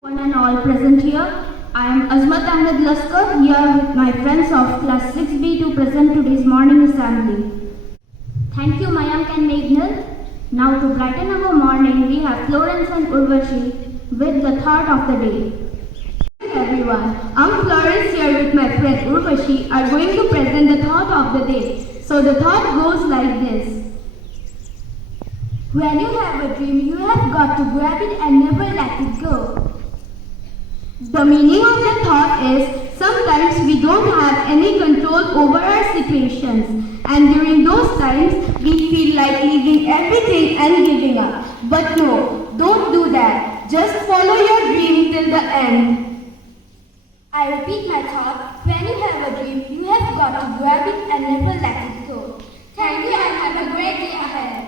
One and all present here. I am Azmat Ahmed Laskar here with my friends of class 6B to present today's morning assembly. Thank you Mayank and Meghna. Now to brighten our morning we have Florence and Urvashi with the thought of the day. Hello everyone, I'm Florence here with my friend Urvashi are going to present the thought of the day. So the thought goes like this. When you have a dream, you have got to grab it and never let it go. The meaning of the thought is, sometimes we don't have any control over our situations, and during those times, we feel like leaving everything and giving up. But no, don't do that. Just follow your dream till the end. I repeat my thought, when you have a dream, you have got to grab it and never let it go. Thank you and have a great day ahead.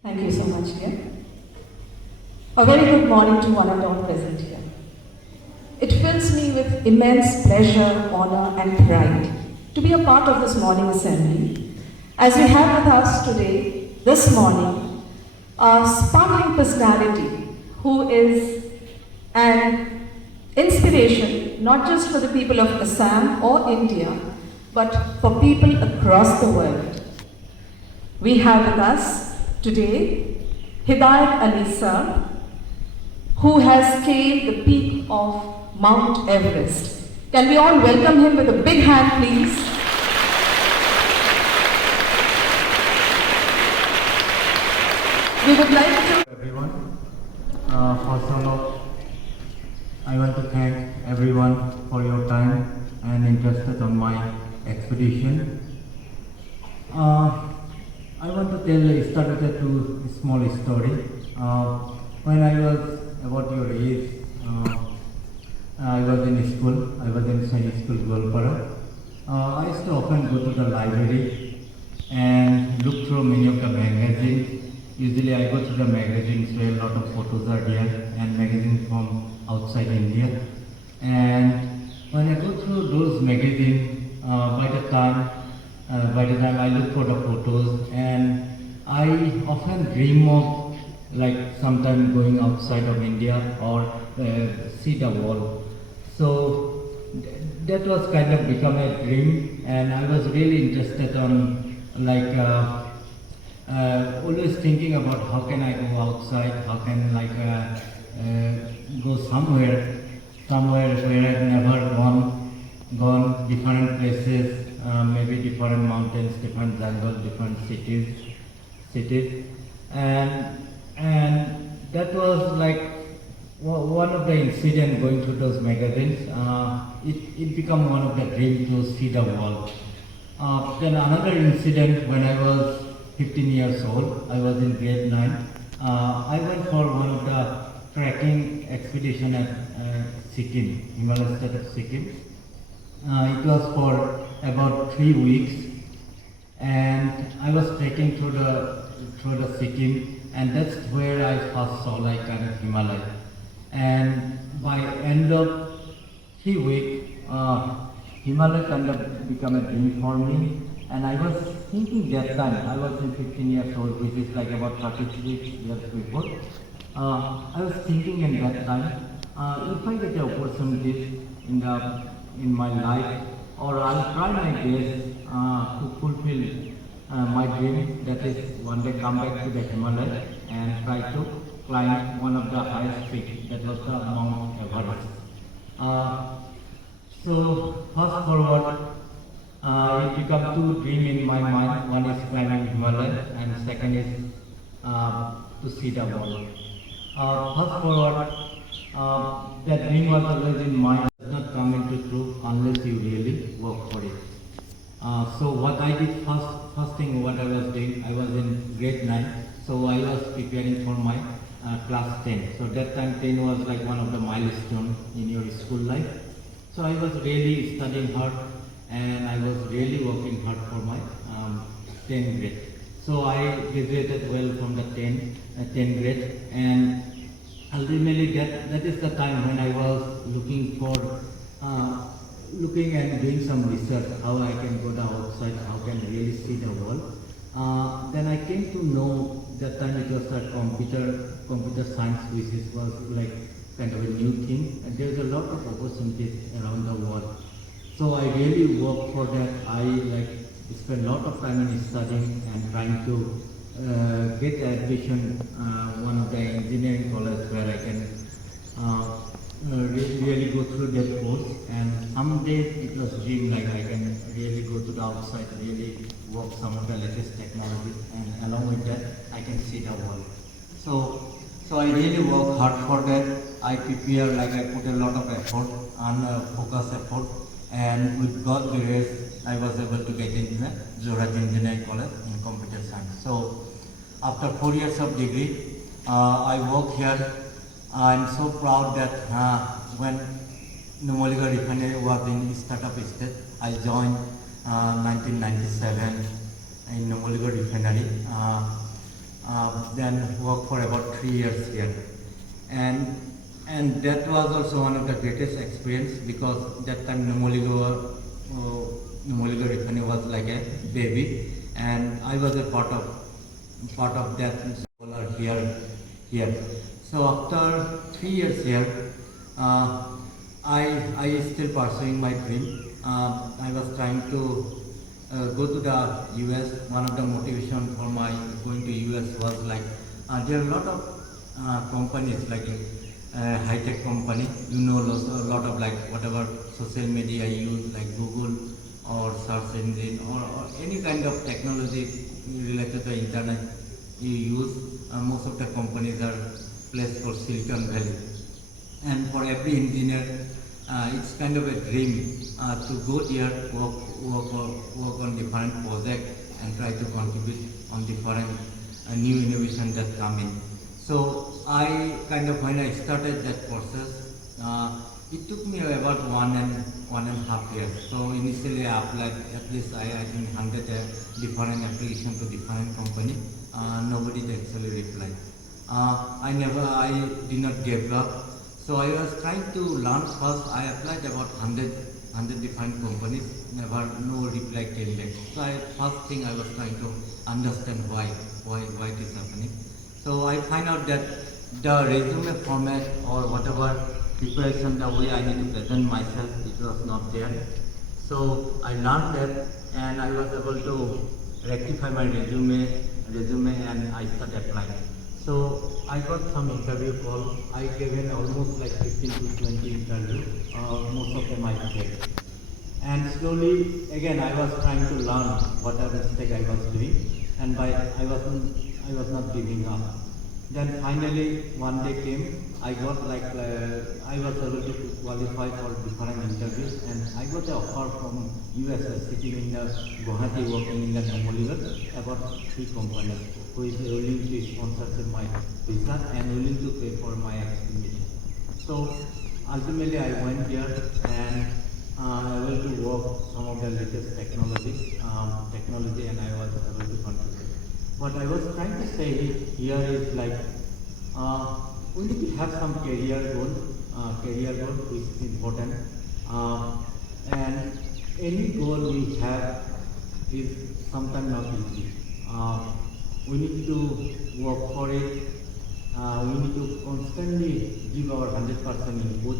Thank you so much, dear. A very good morning to one and all present here. It fills me with immense pleasure, honor and pride to be a part of this morning assembly as we have with us today, this morning, a sparkling personality who is an inspiration not just for the people of Assam or India, but for people across the world. We have with us today Hedayat Ali sir, who has scaled the peak of Mount Everest. Can we all welcome him with a big hand, please? We would like to... Everyone, first of all, I want to thank everyone for your time and interest on my expedition. I want to start with a small story. When I was about your age, I was in school. I was in Science School, Golpara. I used to often go to the library and look through many of the magazines. Usually I go to the magazines where a lot of photos are there and magazines from outside India. And when I go through those magazines, by the time I look for the photos, and I often dream of like sometime going outside of India or see the world. So that was kind of become a dream, and I was really interested on like always thinking about how can I go outside, how can like go somewhere where I've never gone different places. Maybe different mountains, different jungle, different cities, and that was like one of the incidents going through those magazines. It became one of the dreams to see the world. Then another incident when I was 15 years old, I was in grade 9. I went for one of the trekking expedition at Sikkim, Himalaya state of Sikkim. It was for about 3 weeks, and I was trekking through the Sikkim, and that's where I first saw like kind of Himalaya. And by end of 3 weeks, Himalaya kind of become a dream for me. And I was thinking that time, I was 15 years old, which is like about 33 years before. I was thinking in that time, if I get the opportunities in my life, or I'll try my best to fulfill my dream that is one day come back to the Himalayas and try to climb one of the highest peaks, that was the Mount Everest. So fast forward, it became two dreams in my mind. One is climbing Himalayas and second is to see the world. Fast forward, that dream was always in mind. It does not come into truth unless you really work for it. So what I did first thing what I was doing, I was in grade 9, so I was preparing for my class 10. So that time 10 was like one of the milestones in your school life. So I was really studying hard and I was really working hard for my 10th grade. So I graduated well from the 10th grade, and ultimately that is the time when I was looking and doing some research, how I can go the outside, how can really see the world. Then I came to know that time it was a computer science, which was like kind of a new thing, and there's a lot of opportunities around the world. So I really worked for that. I spent a lot of time in studying and trying to get admission one of the engineering college where I can really go through that course. And someday it was dream like I can really go to the outside, really work some of the latest technologies, and along with that I can see the world. So I really work hard for that. I prepare, like I put a lot of effort and focus effort, and with God's grace I was able to get into the Jorhat Engineering College in computer science. So after 4 years of degree, I work here. I'm so proud that when Numaligarh refinery was in startup stage, I joined 1997 in Numaligarh refinery. Then worked for about 3 years here, and that was also one of the greatest experience, because that time Numaligarh refinery was like a baby, and I was a part of that here. So after 3 years here, I still pursuing my dream. I was trying to go to the US. One of the motivation for my going to US was like there are a lot of companies like high-tech company. You know, a lot of like whatever social media you use, like Google or search engine or any kind of technology related to internet you use. Most of the companies are placed for Silicon Valley, and for every engineer, it's kind of a dream to go there, work on different projects and try to contribute on different new innovation that come in. So I kind of, when I started that process, it took me about one and a half years. So initially I applied at least I think 100 different applications to different company. Nobody actually replied. I did not give up. So I was trying to learn first. I applied about 100 different companies. No reply came back. So first thing I was trying to understand why it is happening. So I find out that the resume format or whatever preparation, the way I need to present myself, it was not there. So I learned that, and I was able to rectify my resume, and I started applying. So I got some interview call. I gave in almost like 15 to 20 interviews. Most of them I failed. And slowly, again, I was trying to learn whatever mistake I was doing, and I was not giving up. Then finally, one day came. I got I was able to qualify for different interviews, and I got an offer from US, sitting in the Guwahati, working in the Numaligarh, about 3 companies who is willing to sponsor my visa and willing to pay for my accommodation. So ultimately, I went there and able to work some of the latest technology, and I was able to contribute. What I was trying to say here is like we need to have some career goal, which is important, and any goal we have is sometimes not easy. We need to work for it. We need to constantly give our 100% input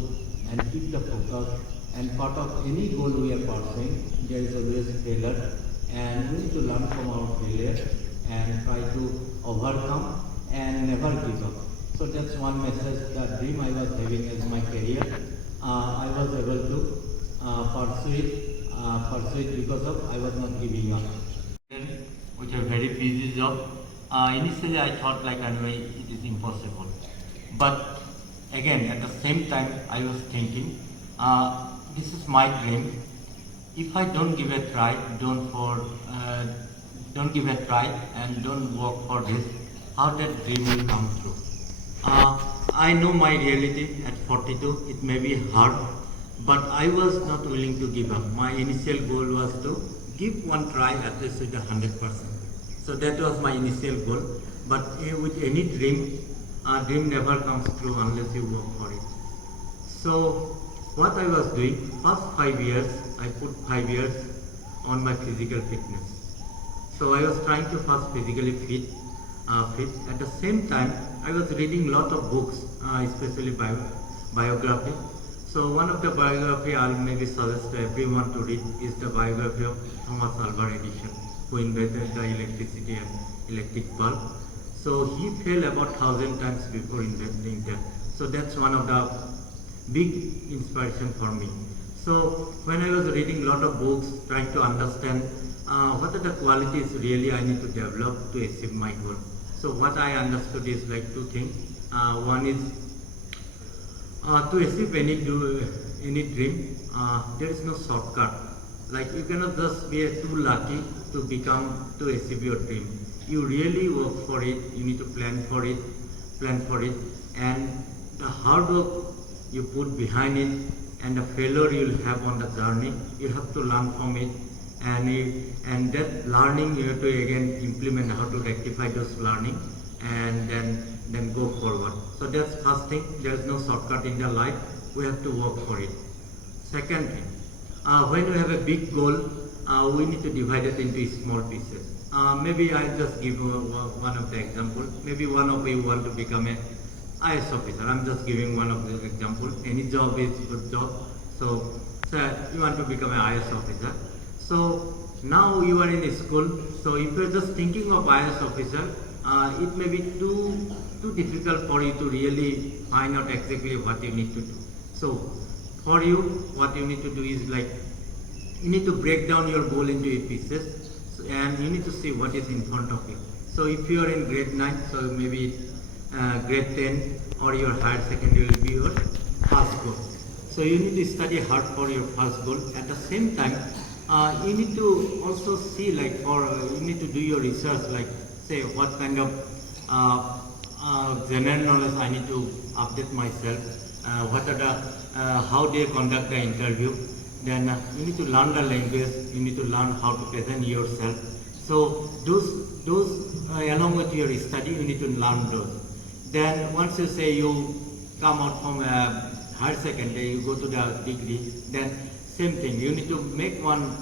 and keep the focus. And part of any goal we are pursuing, there is always failure. and we need to learn from our failure and try to overcome and never give up. So that's one message, the dream I was having as my career. I was able to pursue it because of I was not giving up. Which a very busy job. Initially I thought like anyway it is impossible. But again at the same time I was thinking, this is my dream. If I don't give a try, don't give a try and don't work for this, how that dream will come true. I know my reality at 42, it may be hard, but I was not willing to give up. My initial goal was to give one try at least with 100%. So that was my initial goal. But with any dream, dream never comes true unless you work for it. So what I was doing, first 5 years, I put 5 years on my physical fitness. So I was trying to first physically fit. At the same time, I was reading lot of books, especially biography. So one of the biography I'll maybe suggest to everyone to read is the biography of Thomas Alva Edison, who invented the electricity and electric bulb. So he failed about 1,000 times before inventing that. So that's one of the big inspiration for me. So when I was reading lot of books, trying to understand what are the qualities really I need to develop to achieve my goal. So what I understood is like two things. One is to achieve any dream, there is no shortcut. Like you cannot just be too lucky to achieve your dream. You really work for it. You need to plan for it, and the hard work you put behind it, and the failure you'll have on the journey, you have to learn from it, and that learning you have to again implement how to rectify those learning, and then go forward. So that's first thing. There is no shortcut in the life. We have to work for it. Second thing, when we have a big goal, we need to divide it into small pieces. Maybe I just give one of the example. Maybe one of you want to become a IS officer. I'm just giving one of the example. Any job is good job. So you want to become an IS officer. So now you are in a school. So if you are just thinking of IS officer, it may be too difficult for you to really find out exactly what you need to do. So for you, what you need to do is like you need to break down your goal into 8 pieces, and you need to see what is in front of you. So if you are in grade 9, so maybe grade 10 or your higher secondary will be your first goal. So you need to study hard for your first goal. At the same time, you need to also see like you need to do your research, like say what kind of general knowledge I need to update myself, what are the how they conduct the interview. Then you need to learn the language, you need to learn how to present yourself. So those along with your study, you need to learn those. Then once you say you come out from higher secondary, you go to the degree, then same thing. You need to make one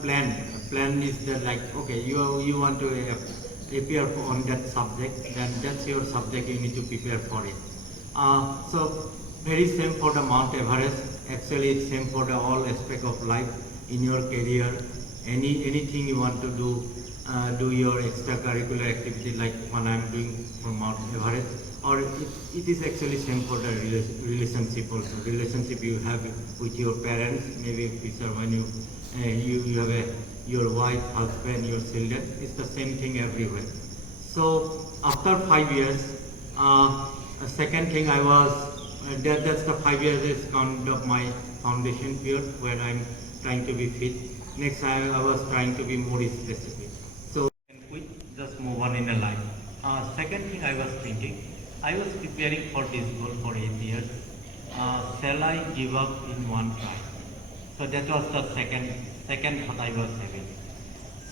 plan. Plan is that like, okay, you want to appear on that subject, then that's your subject, you need to prepare for it. So very same for the Mount Everest. Actually, it's same for the all aspect of life in your career. Anything you want to do your extracurricular activity like what I'm doing for Mount Everest, or it is actually same for the relationship also. Relationship you have with your parents, maybe future when you have your wife, husband, your children. It's the same thing everywhere. So after 5 years, second thing I was. That's the 5 years is kind of my foundation period where I'm trying to be fit. Next, I was trying to be more specific. So just move on in a life. Second thing I was thinking, I was preparing for this goal for 8 years. Shall I give up in one try? So that was the second thought I was having.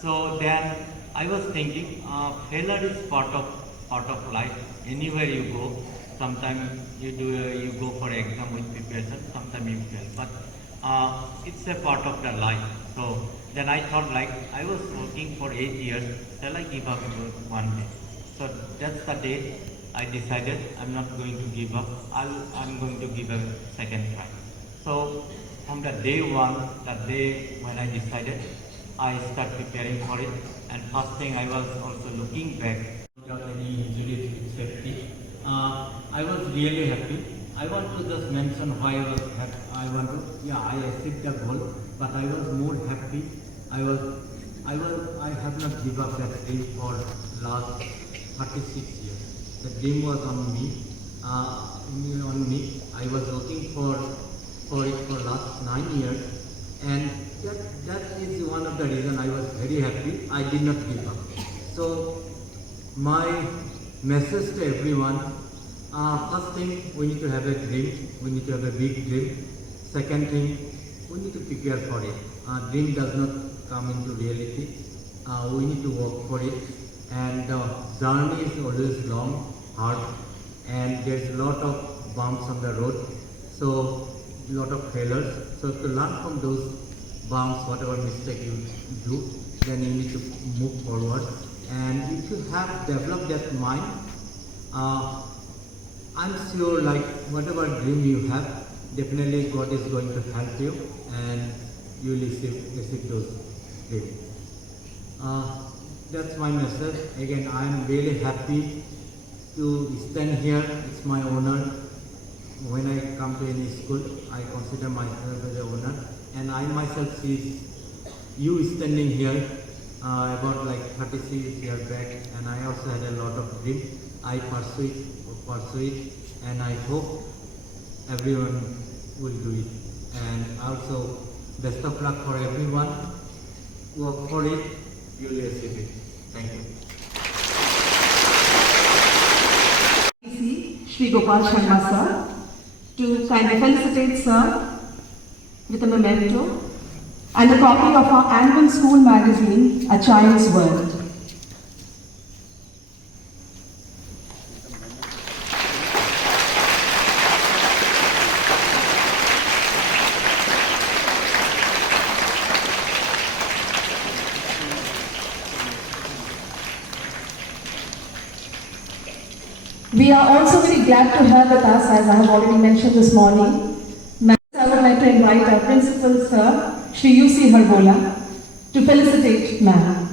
So then I was thinking, failure is part of life. Anywhere you go. Sometimes you go for exam with preparation, sometimes you fail, but it's a part of the life. So then I thought like I was working for 8 years, shall I give up one day? So that's the day I decided I'm not going to give up, I'm going to give a second try. So from the day one, the day when I decided, I start preparing for it. And first thing I was also looking back without any injuries with safety. I was really happy. I want to just mention why I was happy. I achieved the goal, but I was more happy. I have not given up that dream for last 36 years. The dream was on me. I was working for it for last 9 years, and that is one of the reasons I was very happy. I did not give up. So my message to everyone: first thing, we need to have a dream. We need to have a big dream. Second thing, we need to prepare for it. Dream does not come into reality. We need to work for it, and the journey is always long, hard, and there's a lot of bumps on the road, so a lot of failures. So to learn from those bumps, whatever mistake you do, then you need to move forward. And if you have developed that mind, I'm sure, like whatever dream you have, definitely God is going to help you, and you will receive those dreams. That's my message. Again, I am really happy to stand here. It's my honor. When I come to any school, I consider myself as an honor, and I myself see you standing here about like 36 years back, and I also had a lot of dreams. I pursue it, and I hope everyone will do it. And also, best of luck for everyone. Work for it, you will achieve it. Thank you. Shri Gopal Sharma sir, to kindly felicitate sir with a memento and a copy of our annual school magazine, A Child's World. We are also very glad to have with us, as I have already mentioned this morning, I would like to invite our principal sir, Shri UC Harbola, to felicitate ma'am.